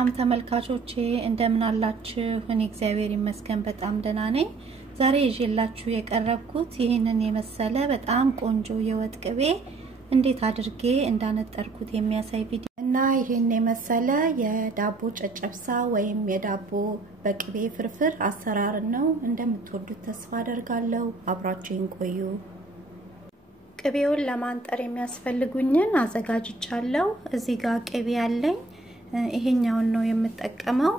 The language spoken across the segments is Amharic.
ሰላም ተመልካቾቼ እንደምን አላችሁ? እኔ እግዚአብሔር ይመስገን በጣም ደህና ነኝ። ዛሬ ይዤላችሁ የቀረብኩት ይሄንን የመሰለ በጣም ቆንጆ የወጥ ቅቤ እንዴት አድርጌ እንዳነጠርኩት የሚያሳይ ቪዲዮ እና ይሄን የመሰለ የዳቦ ጨጨብሳ ወይም የዳቦ በቅቤ ፍርፍር አሰራር ነው። እንደምትወዱት ተስፋ አደርጋለሁ። አብራችሁን ቆዩ። ቅቤውን ለማንጠር የሚያስፈልጉኝን አዘጋጅቻለሁ። እዚህ ጋር ቅቤ ያለኝ ይሄኛውን ነው የምጠቀመው።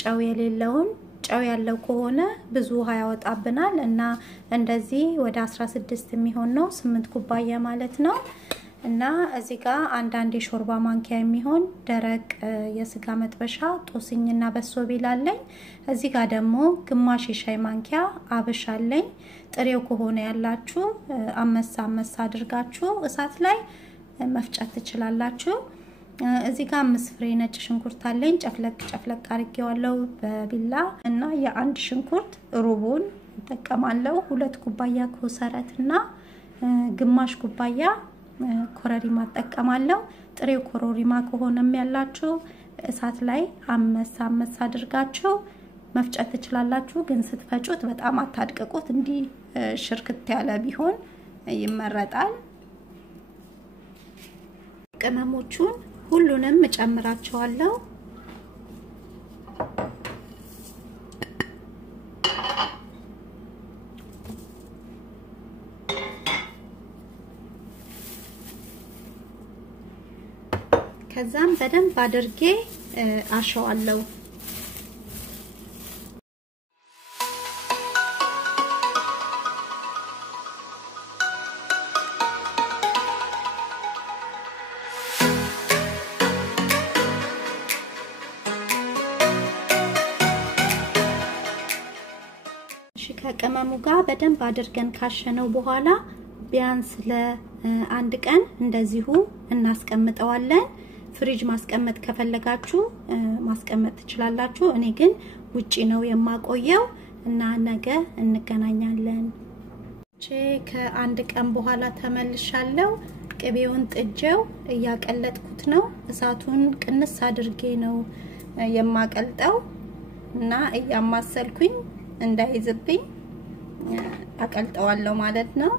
ጨው የሌለውን ጨው ያለው ከሆነ ብዙ ውሃ ያወጣብናል እና እንደዚህ ወደ 16 የሚሆን ነው 8 ኩባያ ማለት ነው። እና እዚህ ጋር አንድ የሾርባ ማንኪያ የሚሆን ደረቅ የስጋ መጥበሻ ጦስኝና በሶ ቢላለኝ። እዚህ ጋር ደግሞ ግማሽ የሻይ ማንኪያ አበሽ አለኝ። ጥሬው ከሆነ ያላችሁ አመሳ አድርጋችሁ እሳት ላይ መፍጨት ትችላላችሁ። እዚህ ጋር 5 ፍሬ ነጭ ሽንኩርት አለኝ። ጨፍለቅ አድርጌዋለሁ በቢላ እና የአንድ ሽንኩርት ሩቡን ተጠቀማለሁ። 2 ኩባያ ኮሰረትና ግማሽ ኩባያ ኮረሪማ ተጠቀማለሁ። ጥሬው ኮረሪማ ከሆነም ያላችሁ እሳት ላይ አመሳ አድርጋችሁ መፍጨት ትችላላችሁ። ግን ስትፈጩት በጣም አታድቅቁት። እንዲ ሽርክት ያለ ቢሆን ይመረጣል። ቅመሞቹን ሁሉንም እጨምራቸዋለሁ። ከዛም በደንብ አድርጌ አሸዋለሁ። ከቅመሙ ጋር በደንብ አድርገን ካሸነው በኋላ ቢያንስ ለአንድ ቀን እንደዚሁ እናስቀምጠዋለን። ፍሪጅ ማስቀመጥ ከፈለጋችሁ ማስቀመጥ ትችላላችሁ። እኔ ግን ውጪ ነው የማቆየው እና ነገ እንገናኛለን። ከአንድ ቀን በኋላ ተመልሻለሁ። ቅቤውን ጥጄው እያቀለጥኩት ነው። እሳቱን ቅንስ አድርጌ ነው የማቀልጠው እና እያማሰልኩኝ እንዳይዝብኝ አቀልጠዋለሁ ማለት ነው።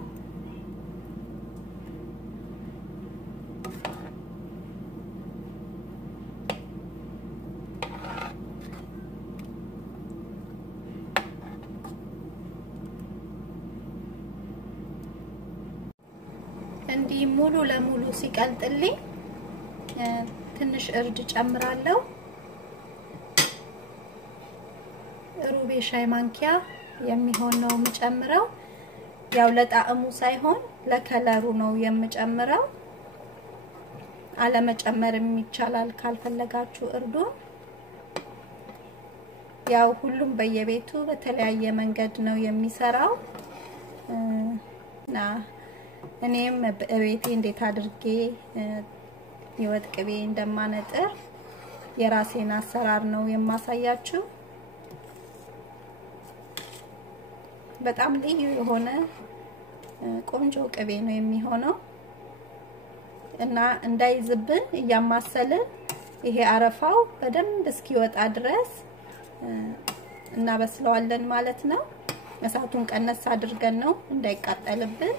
እንዲህ ሙሉ ለሙሉ ሲቀልጥልኝ ትንሽ እርድ ጨምራለሁ። ሩብ የሻይ ማንኪያ የሚሆን ነው የምጨምረው። ያው ለጣዕሙ ሳይሆን ለከለሩ ነው የምጨምረው። አለመጨመርም ይቻላል ካልፈለጋችሁ እርዱን። ያው ሁሉም በየቤቱ በተለያየ መንገድ ነው የሚሰራው እና እኔም በቤቴ እንዴት አድርጌ የወጥ ቅቤ እንደማነጥር የራሴን አሰራር ነው የማሳያችሁ። በጣም ልዩ የሆነ ቆንጆ ቅቤ ነው የሚሆነው እና እንዳይዝብን እያማሰልን ይሄ አረፋው በደንብ እስኪወጣ ድረስ እናበስለዋለን ማለት ነው። እሳቱን ቀነስ አድርገን ነው እንዳይቃጠልብን።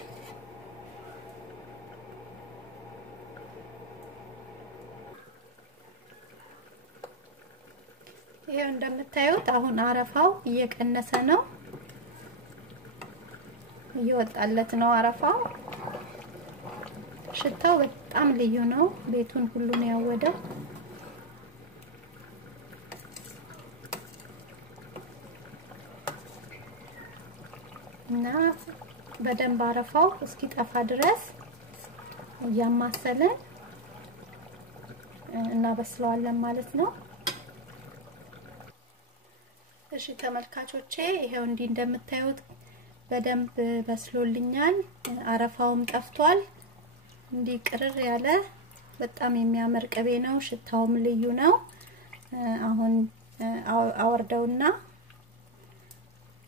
ይሄው እንደምታዩት አሁን አረፋው እየቀነሰ ነው። እየወጣለት ነው አረፋው። ሽታው በጣም ልዩ ነው። ቤቱን ሁሉ ነው ያወደው። እና በደንብ አረፋው እስኪጠፋ ድረስ እያማሰለን እናበስለዋለን ማለት ነው። እሺ ተመልካቾቼ ይሄው እንዲህ እንደምታዩት በደንብ በስሎልኛል። አረፋውም ጠፍቷል። እንዲህ ቅርር ያለ በጣም የሚያምር ቅቤ ነው። ሽታውም ልዩ ነው። አሁን አወርደውና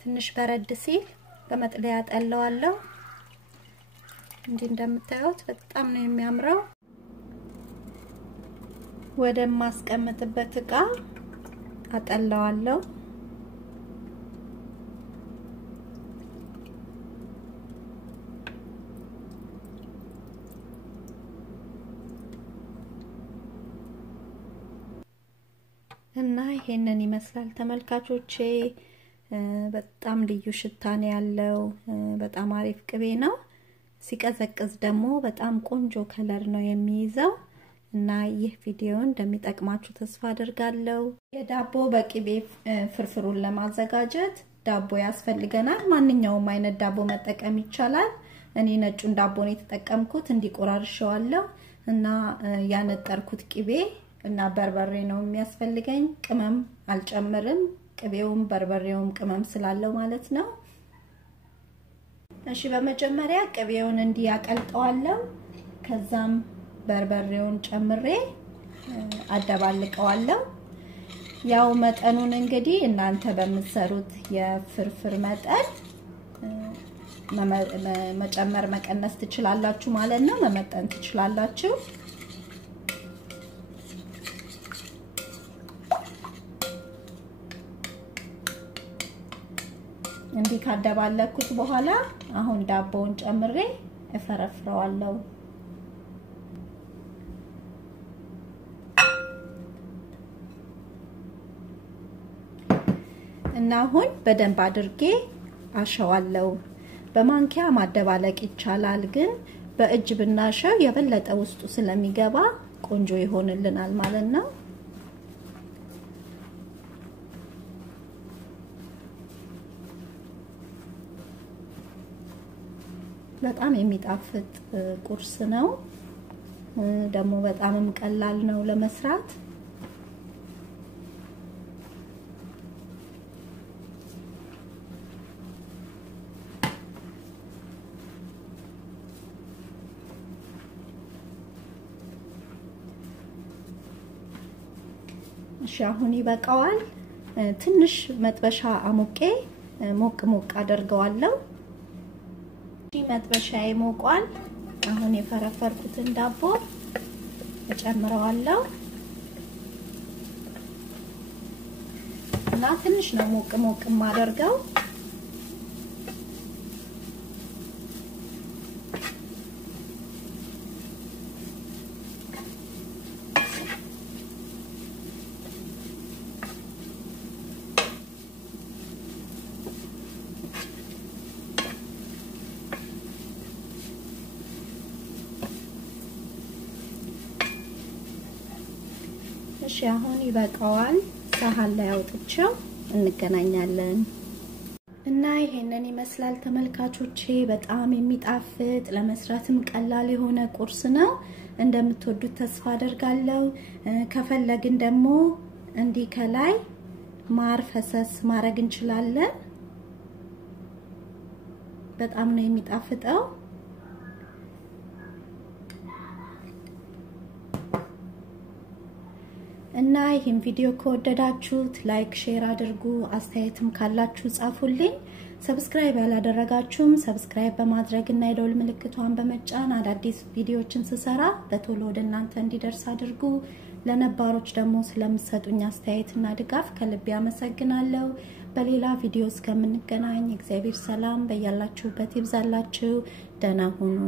ትንሽ በረድ ሲል በመጥለያ ጠለዋለሁ። እንዲህ እንደምታዩት በጣም ነው የሚያምረው። ወደ ማስቀመጥበት እቃ አጠላዋለሁ እና ይሄንን ይመስላል ተመልካቾቼ በጣም ልዩ ሽታ ነው ያለው በጣም አሪፍ ቅቤ ነው ሲቀዘቅዝ ደግሞ በጣም ቆንጆ ከለር ነው የሚይዘው እና ይህ ቪዲዮ እንደሚጠቅማችሁ ተስፋ አደርጋለሁ የዳቦ በቅቤ ፍርፍሩን ለማዘጋጀት ዳቦ ያስፈልገናል ማንኛውም አይነት ዳቦ መጠቀም ይቻላል እኔ ነጩን ዳቦ ነው የተጠቀምኩት እንዲቆራርሸዋለሁ እና ያነጠርኩት ቅቤ እና በርበሬ ነው የሚያስፈልገኝ ቅመም አልጨምርም ቅቤውም በርበሬውም ቅመም ስላለው ማለት ነው እሺ በመጀመሪያ ቅቤውን እንዲያቀልጠዋለሁ ከዛም በርበሬውን ጨምሬ አደባልቀዋለሁ ያው መጠኑን እንግዲህ እናንተ በመሰሩት የፍርፍር መጠን መጨመር መቀነስ ትችላላችሁ ማለት ነው መመጠን ትችላላችሁ እንዲህ ካደባለኩት በኋላ አሁን ዳቦውን ጨምሬ እፈረፍረዋለሁ እና አሁን በደንብ አድርጌ አሸዋለሁ በማንኪያ ማደባለቅ ይቻላል ግን በእጅ ብናሸው የበለጠ ውስጡ ስለሚገባ ቆንጆ ይሆንልናል ማለት ነው በጣም የሚጣፍጥ ቁርስ ነው ደግሞ በጣምም ቀላል ነው ለመስራት እሺ አሁን ይበቃዋል ትንሽ መጥበሻ አሞቄ ሞቅ አደርገዋለሁ metbesha ሞቋል አሁን የፈረፈርኩትን ዳቦ እጨምረዋለሁ እና ትንሽ ነው ሞቅ ማደርገው እሺ አሁን ይበቃዋል ሳህን ላይ አውጥቼው እንገናኛለን እና ይሄንን ይመስላል ተመልካቾቼ በጣም የሚጣፍጥ ለመስራትም ቀላል የሆነ ቁርስ ነው እንደምትወዱት ተስፋ አደርጋለሁ ከፈለግን ደግሞ እንዲህ ከላይ ማር ፈሰስ ማድረግ እንችላለን በጣም ነው የሚጣፍጠው እና ይሄን ቪዲዮ ከወደዳችሁት ላይክ ሼር አድርጉ አስተያየትም ካላችሁ ጻፉልኝ ሰብስክራይብ ያላደረጋችሁም ሰብስክራይብ በማድረግ እና የደወል ምልክቷን በመጫን አዳዲስ ቪዲዮዎችን ስሰራ በቶሎ ወደናንተ እንዲደርስ አድርጉ ለነባሮች ደግሞ ስለምትሰጡኝ አስተያየትና ድጋፍ ከልብ ያመሰግናለሁ በሌላ ቪዲዮ እስከምንገናኝ እግዚአብሔር ሰላም በያላችሁበት ይብዛላችሁ ደህና ሁኑ